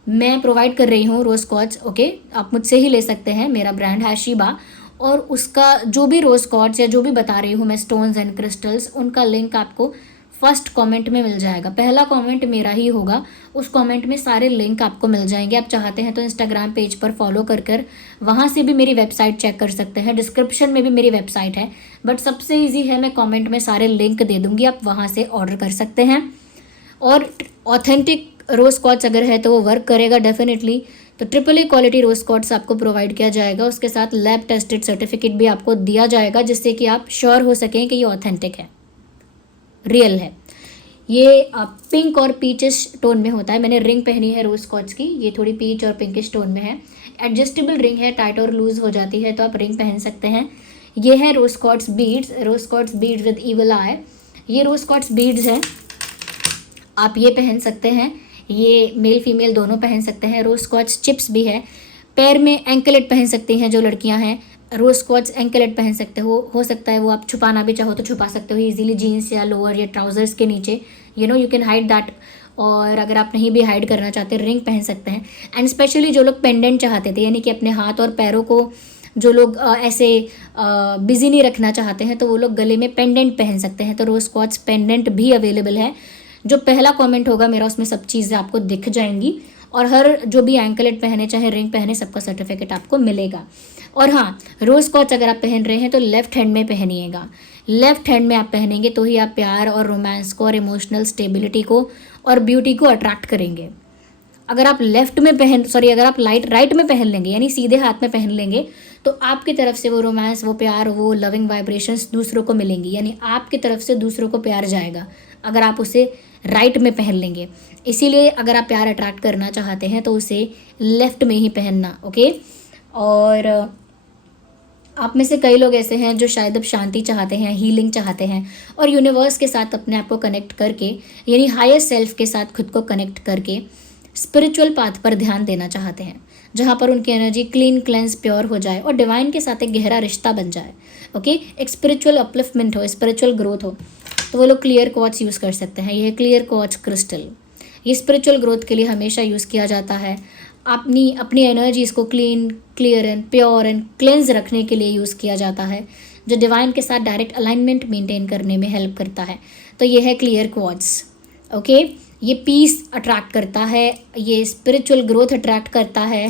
मैं प्रोवाइड कर रही हूँ रोज़ क्वार्ट्ज, ओके, आप मुझसे ही ले सकते हैं, मेरा ब्रांड है शीबा। और उसका जो भी रोज़ क्वार्ट्ज या जो भी बता रही हूँ मैं स्टोन्स एंड क्रिस्टल्स, उनका लिंक आपको फर्स्ट कमेंट में मिल जाएगा। पहला कमेंट मेरा ही होगा, उस कमेंट में सारे लिंक आपको मिल जाएंगे। आप चाहते हैं तो इंस्टाग्राम पेज पर फॉलो कर वहाँ से भी मेरी वेबसाइट चेक कर सकते हैं। डिस्क्रिप्शन में भी मेरी वेबसाइट है, बट सबसे ईजी है, मैं कमेंट में सारे लिंक दे दूँगी, आप वहाँ से ऑर्डर कर सकते हैं। और ऑथेंटिक रोज़ क्वार्ट्ज अगर है तो वो वर्क करेगा डेफिनेटली। तो AAA क्वालिटी रोज़ क्वार्ट्ज आपको प्रोवाइड किया जाएगा, उसके साथ लैब टेस्टेड सर्टिफिकेट भी आपको दिया जाएगा, जिससे कि आप श्योर हो सकें कि ये ऑथेंटिक है, रियल है। ये पिंक और पीचिश टोन में होता है। मैंने रिंग पहनी है रोज़ क्वार्ट्ज की, ये थोड़ी पीच और पिंकिश टोन में है। एडजस्टेबल रिंग है, टाइट और लूज हो जाती है, तो आप रिंग पहन सकते हैं। ये है rose quartz beads, rose quartz beads with evil eye. ये रोज़ क्वार्ट्ज बीड्स हैं, आप ये पहन सकते हैं, ये मेल फीमेल दोनों पहन सकते हैं। रोज़ क्वार्ट्ज चिप्स भी है। पैर में एंकलेट पहन सकती हैं जो लड़कियां हैं, रोज़ क्वार्ट्ज एंकलेट पहन सकते हो सकता है वो आप छुपाना भी चाहो तो छुपा सकते हो इजीली, जीन्स या लोअर या ट्राउजर्स के नीचे, यू कैन हाइड दैट। और अगर आप नहीं भी हाइड करना चाहते, रिंग पहन सकते हैं। एंड स्पेशली जो लोग पेंडेंट चाहते थे, यानी कि अपने हाथ और पैरों को जो लोग ऐसे बिजी नहीं रखना चाहते हैं, तो वो लोग गले में पेंडेंट पहन सकते हैं। तो रोज़ क्वार्ट्ज पेंडेंट भी अवेलेबल है। जो पहला कमेंट होगा मेरा, उसमें सब चीज़ें आपको दिख जाएंगी, और हर जो भी एंकलेट पहने चाहे रिंग पहने, सबका सर्टिफिकेट आपको मिलेगा। और हाँ, रोज़ क्वार्ट्ज अगर आप पहन रहे हैं तो लेफ्ट हैंड में पहनिएगा। लेफ्ट हैंड में आप पहनेंगे तो ही आप प्यार और रोमांस को और इमोशनल स्टेबिलिटी को और ब्यूटी को अट्रैक्ट करेंगे। अगर आप अगर आप राइट में पहन लेंगे, यानी सीधे हाथ में पहन लेंगे, तो आपकी तरफ से वो रोमांस, वो प्यार, वो लविंग वाइब्रेशंस दूसरों को मिलेंगी, यानी आपकी तरफ से दूसरों को प्यार जाएगा अगर आप उसे राइट में पहन लेंगे। इसीलिए अगर आप प्यार अट्रैक्ट करना चाहते हैं तो उसे लेफ्ट में ही पहनना, ओके। और आप में से कई लोग ऐसे हैं जो शायद अब शांति चाहते हैं, हीलिंग चाहते हैं, और यूनिवर्स के साथ अपने आप को कनेक्ट करके, यानी हायर सेल्फ के साथ खुद को कनेक्ट करके स्पिरिचुअल पाथ पर ध्यान देना चाहते हैं, जहाँ पर उनकी एनर्जी क्लीन, क्लेंस, प्योर हो जाए और डिवाइन के साथ एक गहरा रिश्ता बन जाए, ओके। एक स्पिरिचुअल अपलिफ्टमेंट हो, स्पिरिचुअल ग्रोथ हो, तो वो लोग क्लियर क्वार्ट्ज यूज़ कर सकते हैं। यह क्लियर क्वार्ट्ज क्रिस्टल, ये स्पिरिचुअल ग्रोथ के लिए हमेशा यूज़ किया जाता है। अपनी एनर्जीज़ को clean, clear and pure and cleanse रखने के लिए यूज़ किया जाता है, जो डिवाइन के साथ डायरेक्ट अलाइनमेंट मेंटेन करने में हेल्प करता है। तो ये है क्लियर क्वार्ट्ज, ओके। ये पीस अट्रैक्ट करता है, ये स्पिरिचुअल ग्रोथ अट्रैक्ट करता है,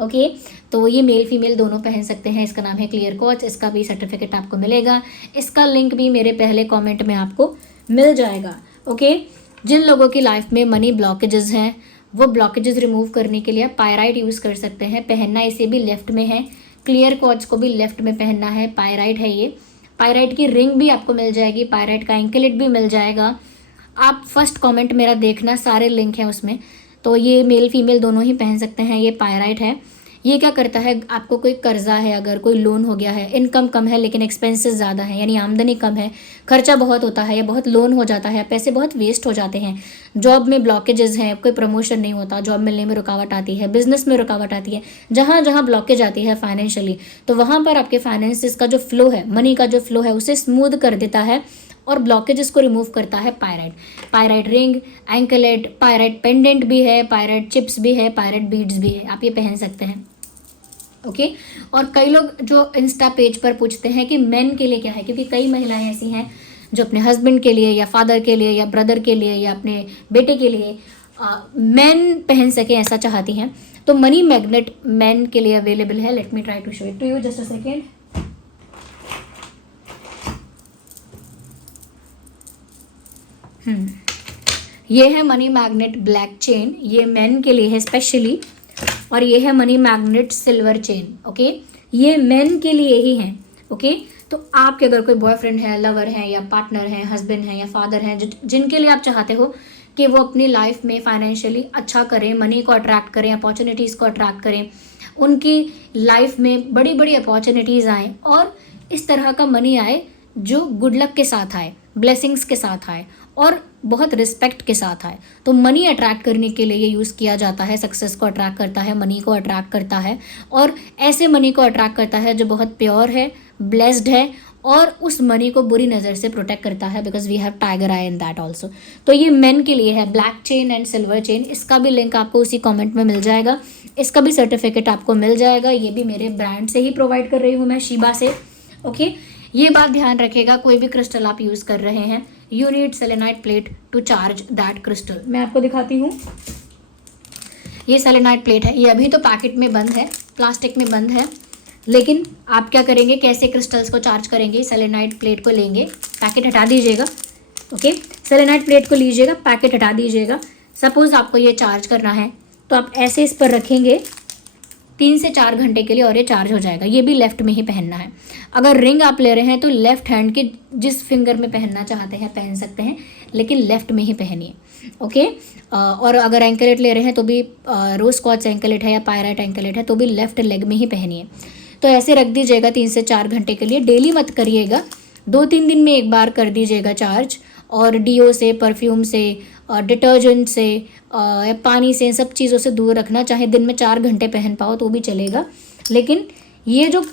ओके। तो ये मेल फीमेल दोनों पहन सकते हैं। इसका नाम है क्लियर क्वार्ट्ज, इसका भी सर्टिफिकेट आपको मिलेगा, इसका लिंक भी मेरे पहले कमेंट में आपको मिल जाएगा, ओके। जिन लोगों की लाइफ में मनी ब्लॉकेजेस हैं, वो ब्लॉकेजेस रिमूव करने के लिए आप पायराइट यूज़ कर सकते हैं। पहनना इसे भी लेफ्ट में है, क्लियर क्वार्ट्ज को भी लेफ्ट में पहनना है। पायराइट है ये, पायराइट की रिंग भी आपको मिल जाएगी, पायराइट का एंकलेट भी मिल जाएगा। आप फर्स्ट कमेंट मेरा देखना, सारे लिंक हैं उसमें। तो ये मेल फीमेल दोनों ही पहन सकते हैं। ये पायराइट है। ये क्या करता है, आपको कोई कर्जा है, अगर कोई लोन हो गया है, इनकम कम है लेकिन एक्सपेंसेस ज़्यादा है, यानी आमदनी कम है, खर्चा बहुत होता है या बहुत लोन हो जाता है, पैसे बहुत वेस्ट हो जाते हैं, जॉब में ब्लॉकेजेस हैं, कोई प्रमोशन नहीं होता, जॉब मिलने में रुकावट आती है, बिजनेस में रुकावट आती है, जहाँ जहाँ ब्लॉकेज आती है फाइनेंशियली, तो वहाँ पर आपके फाइनेंसिस का जो फ्लो है, मनी का जो फ्लो है, उसे स्मूथ कर देता है और ब्लॉकेजेस को रिमूव करता है pyrite. Pyrite ring, anklet, pyrite pendant भी है, पायराइट चिप्स भी है, पायराइट बीड्स भी है, आप ये पहन सकते हैं, ओके। और कई लोग जो इंस्टा पेज पर पूछते हैं कि मेन के लिए क्या है, क्योंकि कई महिलाएं ऐसी हैं जो अपने हस्बैंड के लिए या फादर के लिए या ब्रदर के लिए या अपने बेटे के लिए मेन पहन सके, ऐसा चाहती हैं। तो मनी मैग्नेट मेन के लिए अवेलेबल है। Let me try to show it to you, just a second. ये है मनी मैग्नेट ब्लैक चेन, ये मेन के लिए है स्पेशली। और ये है money magnet silver chain, okay. ये मेन के लिए ही है, ओके। तो आपके अगर कोई बॉयफ्रेंड है, लवर है या पार्टनर है, हस्बैंड है या फादर है, जिनके लिए आप चाहते हो कि वो अपनी लाइफ में फाइनेंशियली अच्छा करें, मनी को अट्रैक्ट करें, अपॉर्चुनिटीज़ को अट्रैक्ट करें, उनकी लाइफ में बड़ी बड़ी अपॉर्चुनिटीज़ आएँ और इस तरह का मनी आए जो गुड लक के साथ आए, ब्लेसिंग्स के साथ आए और बहुत रिस्पेक्ट के साथ आए। तो मनी अट्रैक्ट करने के लिए ये यूज़ किया जाता है, सक्सेस को अट्रैक्ट करता है, मनी को अट्रैक्ट करता है, और ऐसे मनी को अट्रैक्ट करता है जो बहुत प्योर है, ब्लेस्ड है, और उस मनी को बुरी नज़र से प्रोटेक्ट करता है, because we have tiger eye in that also. तो ये मेन के लिए है, black chain and silver chain. इसका भी लिंक आपको उसी कमेंट में मिल जाएगा, इसका भी सर्टिफिकेट आपको मिल जाएगा। ये भी मेरे ब्रांड से ही प्रोवाइड कर रही हूँ मैं, शीबा से। ओके, ये बात ध्यान रखिएगा, कोई भी क्रिस्टल आप यूज़ कर रहे हैं, you need selenite plate to charge that crystal. मैं आपको दिखाती हूँ, ये सेलेनाइट प्लेट है, ये अभी तो पैकेट में बंद है, प्लास्टिक में बंद है, लेकिन आप क्या करेंगे, कैसे क्रिस्टल्स को चार्ज करेंगे, सेलेनाइट प्लेट को लेंगे, पैकेट हटा दीजिएगा। ओके, सेलेनाइट प्लेट को लीजिएगा, पैकेट हटा दीजिएगा। सपोज़ आपको ये चार्ज करना है तो आप ऐसे इस पर रखेंगे 3 से 4 घंटे के लिए और ये चार्ज हो जाएगा। ये भी लेफ़्ट में ही पहनना है। अगर रिंग आप ले रहे हैं तो लेफ़्ट हैंड के जिस फिंगर में पहनना चाहते हैं पहन सकते हैं, लेकिन लेफ़्ट में ही पहनिए। ओके, और अगर एंकलेट ले रहे हैं तो भी रोज क्वार्ट्ज एंकलेट है या पायराइट एंकलेट है तो भी लेफ़्ट लेग में ही पहनिए। तो ऐसे रख दीजिएगा 3 से 4 घंटे के लिए। डेली मत करिएगा, 2-3 दिन में एक बार कर दीजिएगा चार्ज। और डीओ से, परफ्यूम से, डिटर्जेंट से, पानी से, सब चीज़ों से दूर रखना। चाहे दिन में 4 घंटे पहन पाओ तो भी चलेगा, लेकिन ये जो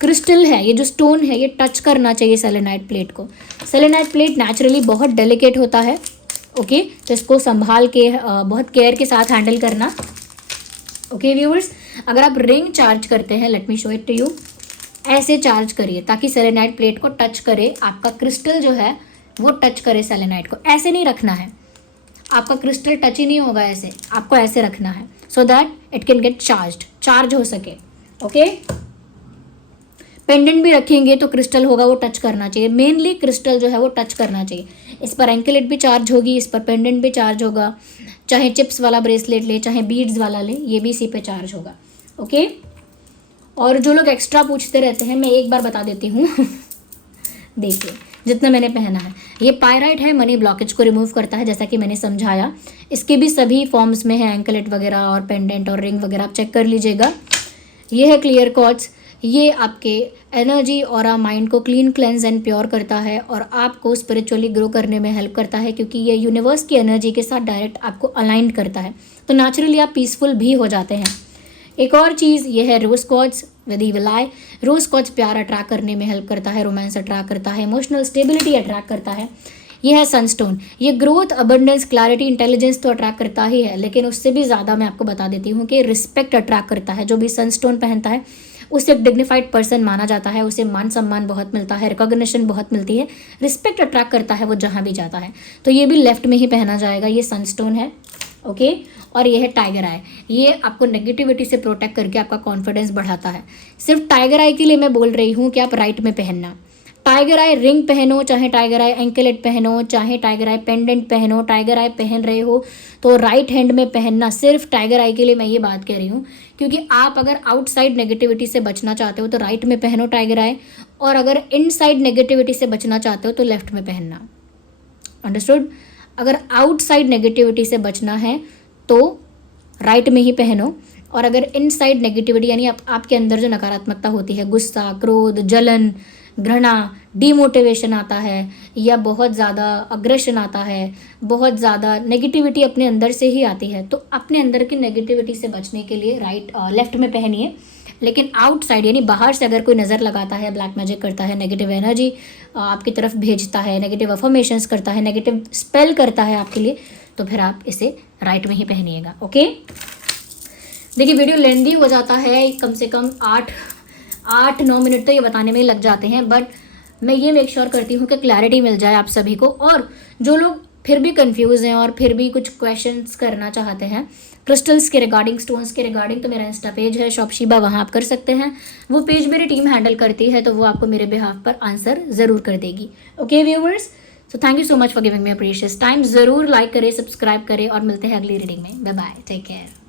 क्रिस्टल है, ये जो स्टोन है, ये टच करना चाहिए सेलेनाइट प्लेट को। सेलेनाइट प्लेट नेचुरली बहुत डेलिकेट होता है। ओके, तो इसको संभाल के बहुत केयर के साथ हैंडल करना। ओके व्यूअर्स, अगर आप रिंग चार्ज करते हैं, let me show it to you, ऐसे चार्ज करिए ताकि सेलेनाइट प्लेट को टच करे, आपका क्रिस्टल जो है वो टच करे सेलेनाइट को। ऐसे नहीं रखना है, आपका क्रिस्टल टच ही नहीं होगा ऐसे, आपको ऐसे रखना है so that it can get charge हो सके। ओके, पेंडेंट भी रखेंगे तो क्रिस्टल होगा वो टच करना चाहिए, मेनली क्रिस्टल जो है वो टच करना चाहिए। इस पर एंकलेट भी चार्ज होगी, इस पर पेंडेंट भी चार्ज होगा, चाहे चिप्स वाला ब्रेसलेट ले, चाहे बीड्स वाला ले, ये भी इसी पे चार्ज होगा। ओके, और जो लोग एक्स्ट्रा पूछते रहते हैं, मैं एक बार बता देती हूँ देखिए जितना मैंने पहना है, ये पायराइट है, मनी ब्लॉकेज को रिमूव करता है, जैसा कि मैंने समझाया। इसके भी सभी फॉर्म्स में है, एंकलेट वगैरह और पेंडेंट और रिंग वगैरह, आप चेक कर लीजिएगा। ये है क्लियर क्वार्ट्ज, ये आपके एनर्जी और माइंड को क्लीन, क्लेंज एंड प्योर करता है और आपको स्पिरिचुअली ग्रो करने में हेल्प करता है, क्योंकि ये यूनिवर्स की एनर्जी के साथ डायरेक्ट आपको अलाइन करता है, तो नेचुरली आप पीसफुल भी हो जाते हैं। एक और चीज़ ये है rose quartz with evil eye. Rose quartz प्यार अट्रैक्ट करने में हेल्प करता है, रोमांस अट्रैक्ट करता है, इमोशनल स्टेबिलिटी अट्रैक्ट करता है। ये है सनस्टोन, ये ग्रोथ, अबंडेंस, क्लैरिटी, इंटेलिजेंस तो अट्रैक्ट करता ही है, लेकिन उससे भी ज़्यादा मैं आपको बता देती हूँ कि रिस्पेक्ट अट्रैक्ट करता है। जो भी सनस्टोन पहनता है उसे एक डिग्निफाइड पर्सन माना जाता है, उसे मान सम्मान बहुत मिलता है, रिकॉग्निशन बहुत मिलती है, रिस्पेक्ट अट्रैक्ट करता है वो जहाँ भी जाता है। तो ये भी लेफ्ट में ही पहना जाएगा, ये सनस्टोन है। ओके, और ये है टाइगर आई, ये आपको नेगेटिविटी से प्रोटेक्ट करके आपका कॉन्फिडेंस बढ़ाता है। सिर्फ टाइगर आई के लिए मैं बोल रही हूँ कि आप राइट में पहनना। टाइगर आई रिंग पहनो, चाहे टाइगर आई एंकलेट पहनो, चाहे टाइगर आई पेंडेंट पहनो, टाइगर आई पहन रहे हो तो राइट हैंड में पहनना। सिर्फ टाइगर आई के लिए मैं ये बात कह रही हूँ, क्योंकि आप अगर आउटसाइड नेगेटिविटी से बचना चाहते हो तो राइट में पहनो टाइगर आई, और अगर इनसाइड नेगेटिविटी से बचना चाहते हो तो लेफ्ट में पहनना। अंडरस्टूड? अगर आउटसाइड नेगेटिविटी से बचना है तो राइट में ही पहनो, और अगर इनसाइड नेगेटिविटी यानी आपके अंदर जो नकारात्मकता होती है, गुस्सा, क्रोध, जलन, घृणा, डीमोटिवेशन आता है, या बहुत ज़्यादा अग्रेशन आता है, बहुत ज़्यादा नेगेटिविटी अपने अंदर से ही आती है, तो अपने अंदर की नेगेटिविटी से बचने के लिए लेफ्ट में पहनिए। लेकिन आउटसाइड यानी बाहर से अगर कोई नज़र लगाता है, ब्लैक मैजिक करता है, नेगेटिव एनर्जी आपकी तरफ भेजता है, नेगेटिव अफर्मेशंस करता है, नेगेटिव स्पेल करता है आपके लिए, तो फिर आप इसे राइट में ही पहनिएगा। ओके, देखिए वीडियो लेंदी हो जाता है, कम से कम 8-9 मिनट तो ये बताने में लग जाते हैं, बट मैं ये मेक श्योर करती हूँ कि क्लैरिटी मिल जाए आप सभी को। और जो लोग फिर भी कंफ्यूज हैं और फिर भी कुछ क्वेश्चंस करना चाहते हैं क्रिस्टल्स के रिगार्डिंग, स्टोन्स के रिगार्डिंग, तो मेरा इंस्टा पेज है शॉप शीबा, वहाँ आप कर सकते हैं। वो पेज मेरी टीम हैंडल करती है, तो वो आपको मेरे बिहाफ पर आंसर ज़रूर कर देगी। Okay viewers, so thank you so much for giving me a precious time. ज़रूर लाइक करें, सब्सक्राइब करें और मिलते हैं अगली रीडिंग में। Bye bye, take care.